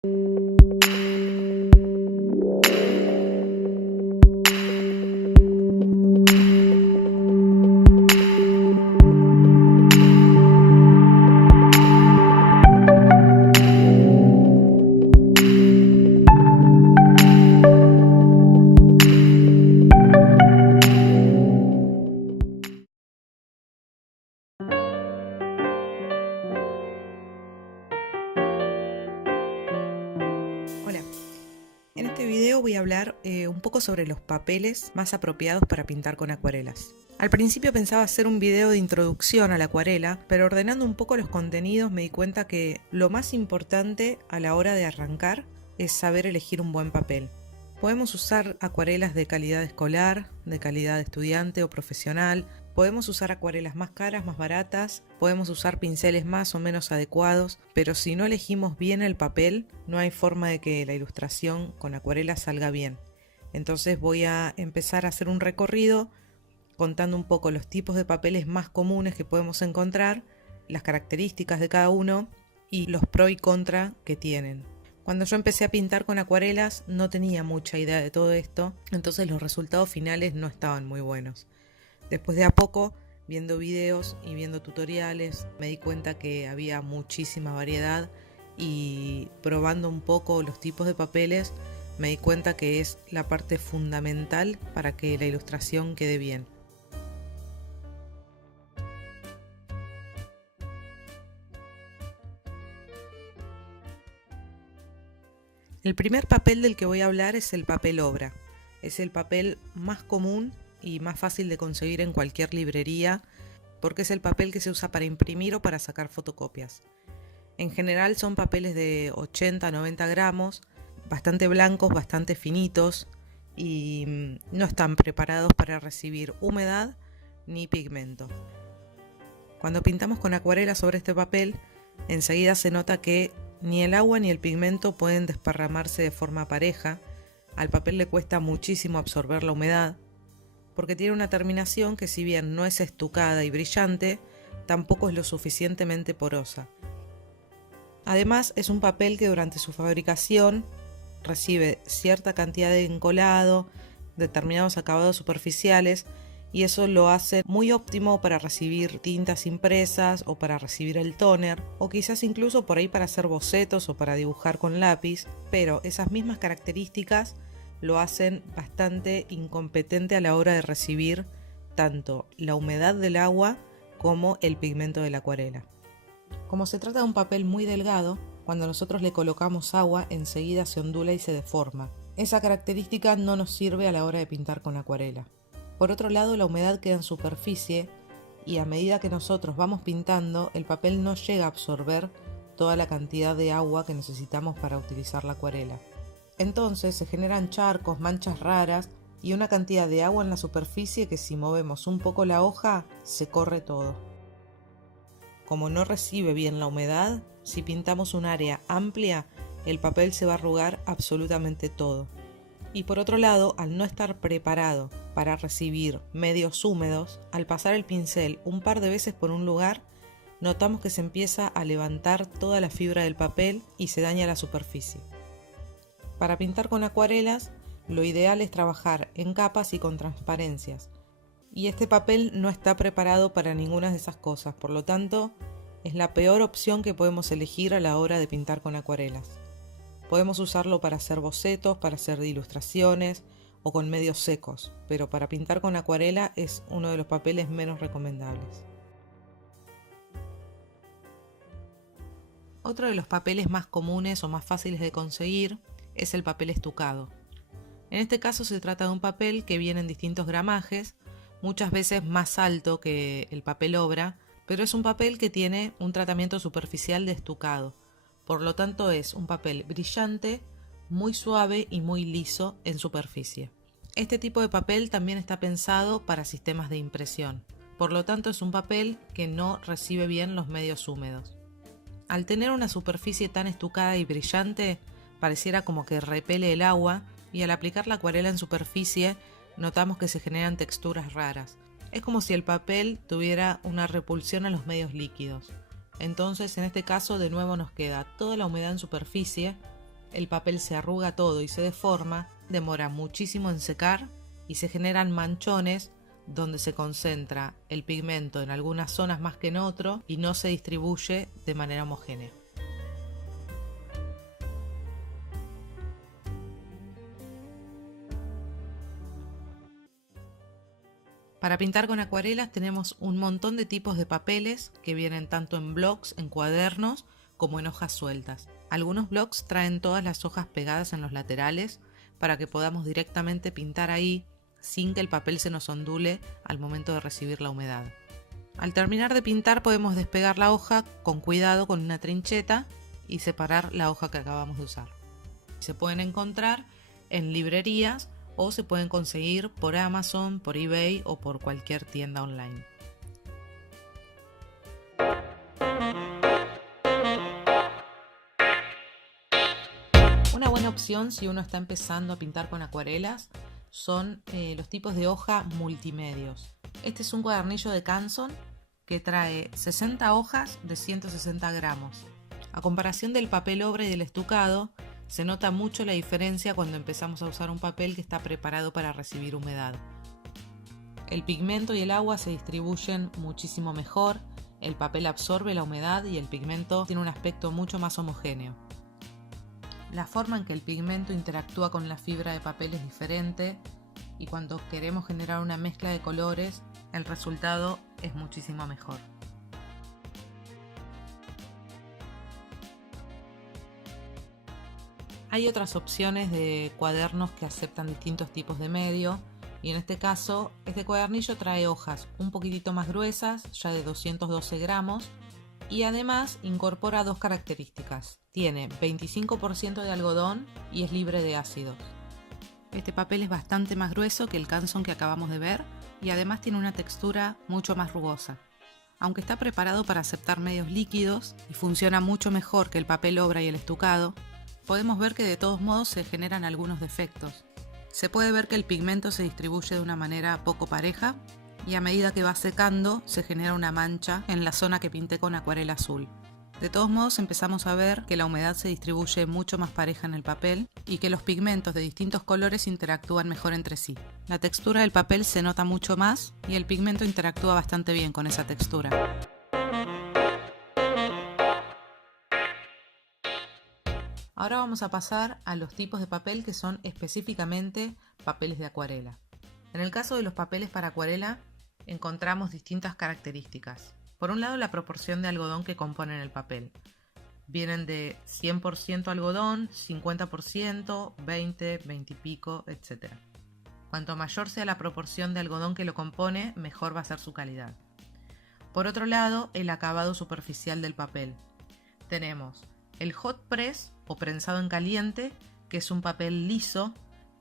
Hola, en este video voy a hablar un poco sobre los papeles más apropiados para pintar con acuarelas. Al principio pensaba hacer un video de introducción a la acuarela, pero ordenando un poco los contenidos me di cuenta que lo más importante a la hora de arrancar es saber elegir un buen papel. Podemos usar acuarelas de calidad escolar, de calidad de estudiante o profesional. Podemos usar acuarelas más caras, más baratas. Podemos usar pinceles más o menos adecuados. Pero si no elegimos bien el papel, no hay forma de que la ilustración con acuarela salga bien. Entonces voy a empezar a hacer un recorrido contando un poco los tipos de papeles más comunes que podemos encontrar, las características de cada uno y los pros y contra que tienen. Cuando yo empecé a pintar con acuarelas no tenía mucha idea de todo esto, entonces los resultados finales no estaban muy buenos. Después de a poco, viendo videos y viendo tutoriales, me di cuenta que había muchísima variedad y probando un poco los tipos de papeles, me di cuenta que es la parte fundamental para que la ilustración quede bien. El primer papel del que voy a hablar es el papel obra. Es el papel más común y más fácil de conseguir en cualquier librería porque es el papel que se usa para imprimir o para sacar fotocopias. En general son papeles de 80-90 gramos, bastante blancos, bastante finitos y no están preparados para recibir humedad ni pigmento. Cuando pintamos con acuarela sobre este papel, enseguida se nota que ni el agua ni el pigmento pueden desparramarse de forma pareja. Al papel le cuesta muchísimo absorber la humedad, porque tiene una terminación que, si bien no es estucada y brillante, tampoco es lo suficientemente porosa. Además, es un papel que durante su fabricación recibe cierta cantidad de encolado, determinados acabados superficiales, y eso lo hace muy óptimo para recibir tintas impresas o para recibir el tóner, o quizás incluso por ahí para hacer bocetos o para dibujar con lápiz, pero esas mismas características lo hacen bastante incompetente a la hora de recibir tanto la humedad del agua como el pigmento de la acuarela. Como se trata de un papel muy delgado, cuando nosotros le colocamos agua enseguida se ondula y se deforma. Esa característica no nos sirve a la hora de pintar con acuarela. Por otro lado, la humedad queda en superficie y a medida que nosotros vamos pintando, el papel no llega a absorber toda la cantidad de agua que necesitamos para utilizar la acuarela. Entonces se generan charcos, manchas raras y una cantidad de agua en la superficie que, si movemos un poco la hoja, se corre todo. Como no recibe bien la humedad, si pintamos un área amplia, el papel se va a arrugar absolutamente todo. Y por otro lado, al no estar preparado para recibir medios húmedos, al pasar el pincel un par de veces por un lugar, notamos que se empieza a levantar toda la fibra del papel y se daña la superficie. Para pintar con acuarelas, lo ideal es trabajar en capas y con transparencias. Y este papel no está preparado para ninguna de esas cosas, por lo tanto, es la peor opción que podemos elegir a la hora de pintar con acuarelas. Podemos usarlo para hacer bocetos, para hacer ilustraciones o con medios secos, pero para pintar con acuarela es uno de los papeles menos recomendables. Otro de los papeles más comunes o más fáciles de conseguir es el papel estucado. En este caso se trata de un papel que viene en distintos gramajes, muchas veces más alto que el papel obra, pero es un papel que tiene un tratamiento superficial de estucado. Por lo tanto es un papel brillante, muy suave y muy liso en superficie. Este tipo de papel también está pensado para sistemas de impresión. Por lo tanto es un papel que no recibe bien los medios húmedos. Al tener una superficie tan estucada y brillante, pareciera como que repele el agua, y al aplicar la acuarela en superficie notamos que se generan texturas raras. Es como si el papel tuviera una repulsión a los medios líquidos. Entonces, en este caso, de nuevo nos queda toda la humedad en superficie el papel se arruga todo y se deforma, demora muchísimo en secar y se generan manchones donde se concentra el pigmento en algunas zonas más que en otro y no se distribuye de manera homogénea. Para pintar con acuarelas tenemos un montón de tipos de papeles que vienen tanto en blocks, en cuadernos, como en hojas sueltas. Algunos blocks traen todas las hojas pegadas en los laterales para que podamos directamente pintar ahí sin que el papel se nos ondule al momento de recibir la humedad. Al terminar de pintar podemos despegar la hoja con cuidado con una trincheta y separar la hoja que acabamos de usar. Se pueden encontrar en librerías o se pueden conseguir por Amazon, por eBay o por cualquier tienda online. Una buena opción si uno está empezando a pintar con acuarelas son los tipos de hoja multimedios. Este es un cuadernillo de Canson que trae 60 hojas de 160 gramos. A comparación del papel obra y del estucado, se nota mucho la diferencia cuando empezamos a usar un papel que está preparado para recibir humedad. El pigmento y el agua se distribuyen muchísimo mejor, el papel absorbe la humedad y el pigmento tiene un aspecto mucho más homogéneo. La forma en que el pigmento interactúa con la fibra de papel es diferente y cuando queremos generar una mezcla de colores, el resultado es muchísimo mejor. Hay otras opciones de cuadernos que aceptan distintos tipos de medio y en este caso este cuadernillo trae hojas un poquitito más gruesas, ya de 212 gramos, y además incorpora dos características. Tiene 25% de algodón y es libre de ácidos. Este papel es bastante más grueso que el Canson que acabamos de ver y además tiene una textura mucho más rugosa. Aunque está preparado para aceptar medios líquidos y funciona mucho mejor que el papel obra y el estucado, podemos ver que de todos modos se generan algunos defectos. Se puede ver que el pigmento se distribuye de una manera poco pareja y a medida que va secando se genera una mancha en la zona que pinté con acuarela azul. De todos modos empezamos a ver que la humedad se distribuye mucho más pareja en el papel y que los pigmentos de distintos colores interactúan mejor entre sí. La textura del papel se nota mucho más y el pigmento interactúa bastante bien con esa textura. Ahora vamos a pasar a los tipos de papel que son específicamente papeles de acuarela. En el caso de los papeles para acuarela encontramos distintas características. Por un lado, la proporción de algodón que componen el papel. Vienen de 100% algodón, 50%, 20, 20 y pico, etc. Cuanto mayor sea la proporción de algodón que lo compone, mejor va a ser su calidad. Por otro lado, el acabado superficial del papel. Tenemos el hot press o prensado en caliente, que es un papel liso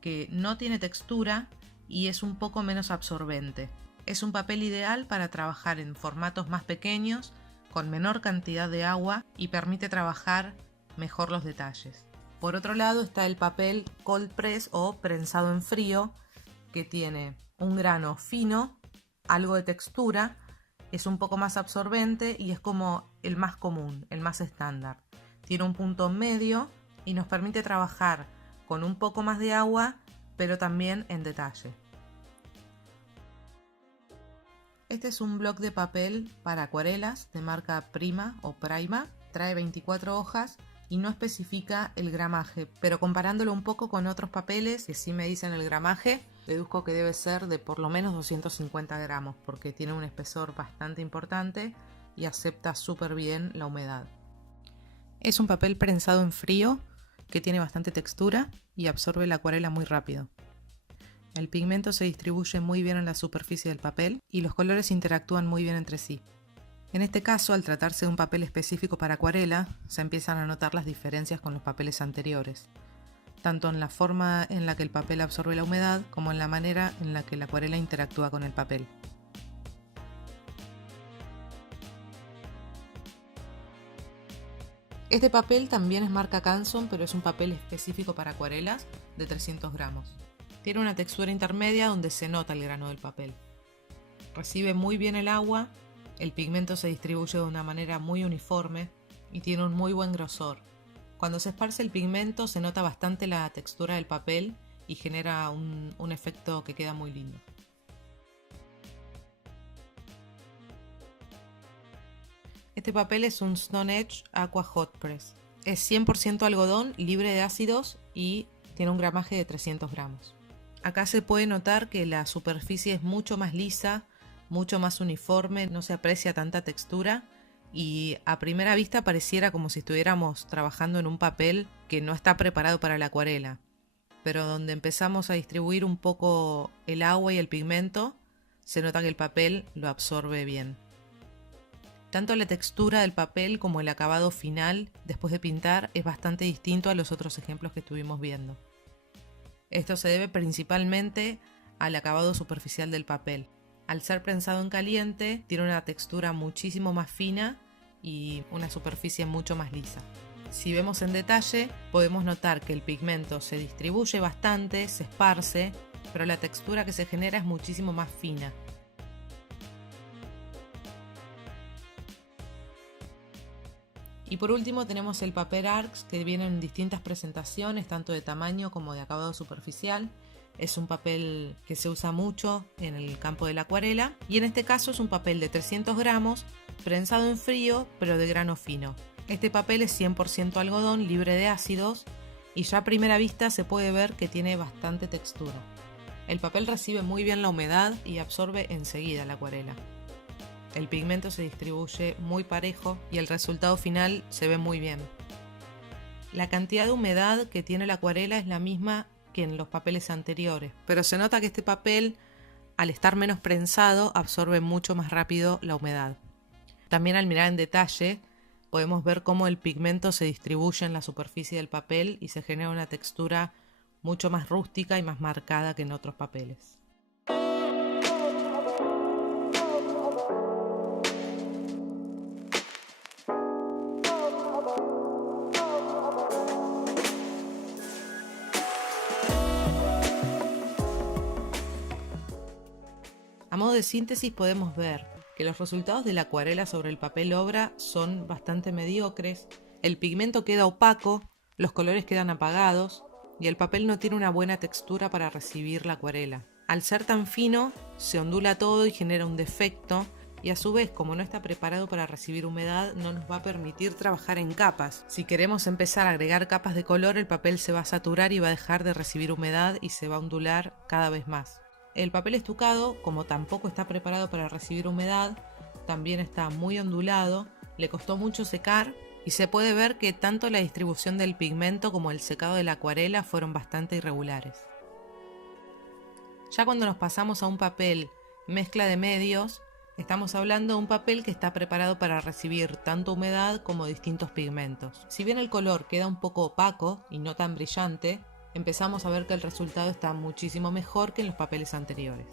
que no tiene textura y es un poco menos absorbente. Es un papel ideal para trabajar en formatos más pequeños, con menor cantidad de agua y permite trabajar mejor los detalles. Por otro lado está el papel cold press o prensado en frío, que tiene un grano fino, algo de textura, es un poco más absorbente y es como el más común, el más estándar. Tiene un punto medio y nos permite trabajar con un poco más de agua, pero también en detalle. Este es un bloc de papel para acuarelas de marca Prima o Prima. Trae 24 hojas y no especifica el gramaje, pero comparándolo un poco con otros papeles que sí me dicen el gramaje, deduzco que debe ser de por lo menos 250 gramos porque tiene un espesor bastante importante y acepta súper bien la humedad. Es un papel prensado en frío que tiene bastante textura y absorbe la acuarela muy rápido. El pigmento se distribuye muy bien en la superficie del papel y los colores interactúan muy bien entre sí. En este caso, al tratarse de un papel específico para acuarela, se empiezan a notar las diferencias con los papeles anteriores, tanto en la forma en la que el papel absorbe la humedad como en la manera en la que la acuarela interactúa con el papel. Este papel también es marca Canson, pero es un papel específico para acuarelas de 300 gramos. Tiene una textura intermedia donde se nota el grano del papel. Recibe muy bien el agua, el pigmento se distribuye de una manera muy uniforme y tiene un muy buen grosor. Cuando se esparce el pigmento se nota bastante la textura del papel y genera un efecto que queda muy lindo. Este papel es un Stone Edge Aqua Hot Press. Es 100% algodón, libre de ácidos y tiene un gramaje de 300 gramos. Acá se puede notar que la superficie es mucho más lisa, mucho más uniforme, no se aprecia tanta textura y a primera vista pareciera como si estuviéramos trabajando en un papel que no está preparado para la acuarela, pero donde empezamos a distribuir un poco el agua y el pigmento, se nota que el papel lo absorbe bien. Tanto la textura del papel como el acabado final después de pintar es bastante distinto a los otros ejemplos que estuvimos viendo. Esto se debe principalmente al acabado superficial del papel. Al ser prensado en caliente, tiene una textura muchísimo más fina y una superficie mucho más lisa. Si vemos en detalle, podemos notar que el pigmento se distribuye bastante, se esparce, pero la textura que se genera es muchísimo más fina. Y por último tenemos el papel Arcs, que viene en distintas presentaciones, tanto de tamaño como de acabado superficial. Es un papel que se usa mucho en el campo de la acuarela y en este caso es un papel de 300 gramos prensado en frío pero de grano fino. Este papel es 100% algodón, libre de ácidos y ya a primera vista se puede ver que tiene bastante textura. El papel recibe muy bien la humedad y absorbe enseguida la acuarela. El pigmento se distribuye muy parejo y el resultado final se ve muy bien. La cantidad de humedad que tiene la acuarela es la misma que en los papeles anteriores, pero se nota que este papel, al estar menos prensado, absorbe mucho más rápido la humedad. También al mirar en detalle podemos ver cómo el pigmento se distribuye en la superficie del papel y se genera una textura mucho más rústica y más marcada que en otros papeles. A modo de síntesis podemos ver que los resultados de la acuarela sobre el papel obra son bastante mediocres, el pigmento queda opaco, los colores quedan apagados y el papel no tiene una buena textura para recibir la acuarela. Al ser tan fino, se ondula todo y genera un defecto y a su vez, como no está preparado para recibir humedad, no nos va a permitir trabajar en capas. Si queremos empezar a agregar capas de color, el papel se va a saturar y va a dejar de recibir humedad y se va a ondular cada vez más. El papel estucado, como tampoco está preparado para recibir humedad, también está muy ondulado, le costó mucho secar y se puede ver que tanto la distribución del pigmento como el secado de la acuarela fueron bastante irregulares. Ya cuando nos pasamos a un papel mezcla de medios, estamos hablando de un papel que está preparado para recibir tanto humedad como distintos pigmentos. Si bien el color queda un poco opaco y no tan brillante, empezamos a ver que el resultado está muchísimo mejor que en los papeles anteriores.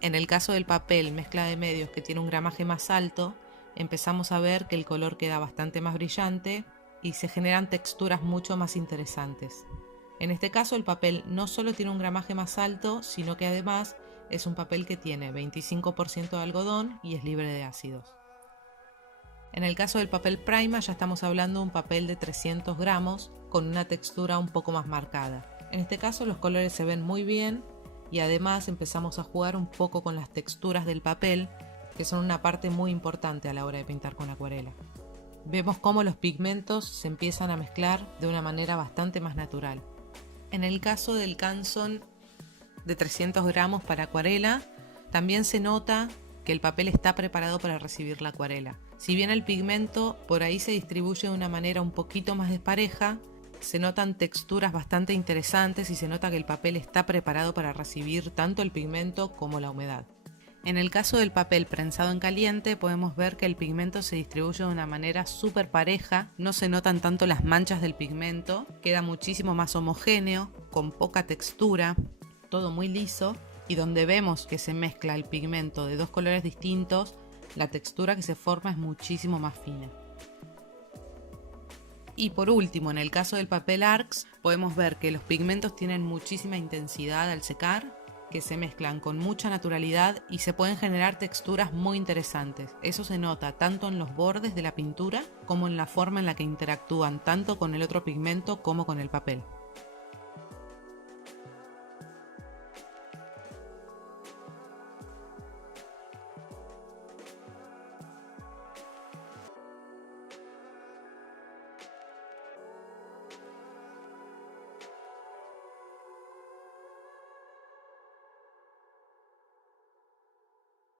En el caso del papel mezcla de medios que tiene un gramaje más alto, empezamos a ver que el color queda bastante más brillante y se generan texturas mucho más interesantes. En este caso el papel no solo tiene un gramaje más alto, sino que además es un papel que tiene 25% de algodón y es libre de ácidos. En el caso del papel Prima ya estamos hablando de un papel de 300 gramos con una textura un poco más marcada. En este caso los colores se ven muy bien y además empezamos a jugar un poco con las texturas del papel, que son una parte muy importante a la hora de pintar con acuarela. Vemos cómo los pigmentos se empiezan a mezclar de una manera bastante más natural. En el caso del Canson de 300 gramos para acuarela, también se nota que el papel está preparado para recibir la acuarela. Si bien el pigmento por ahí se distribuye de una manera un poquito más despareja, se notan texturas bastante interesantes y se nota que el papel está preparado para recibir tanto el pigmento como la humedad. En el caso del papel prensado en caliente podemos ver que el pigmento se distribuye de una manera súper pareja, no se notan tanto las manchas del pigmento, queda muchísimo más homogéneo, con poca textura, todo muy liso, y donde vemos que se mezcla el pigmento de dos colores distintos, la textura que se forma es muchísimo más fina. Y por último, en el caso del papel Arcs, podemos ver que los pigmentos tienen muchísima intensidad al secar, que se mezclan con mucha naturalidad y se pueden generar texturas muy interesantes. Eso se nota tanto en los bordes de la pintura como en la forma en la que interactúan tanto con el otro pigmento como con el papel.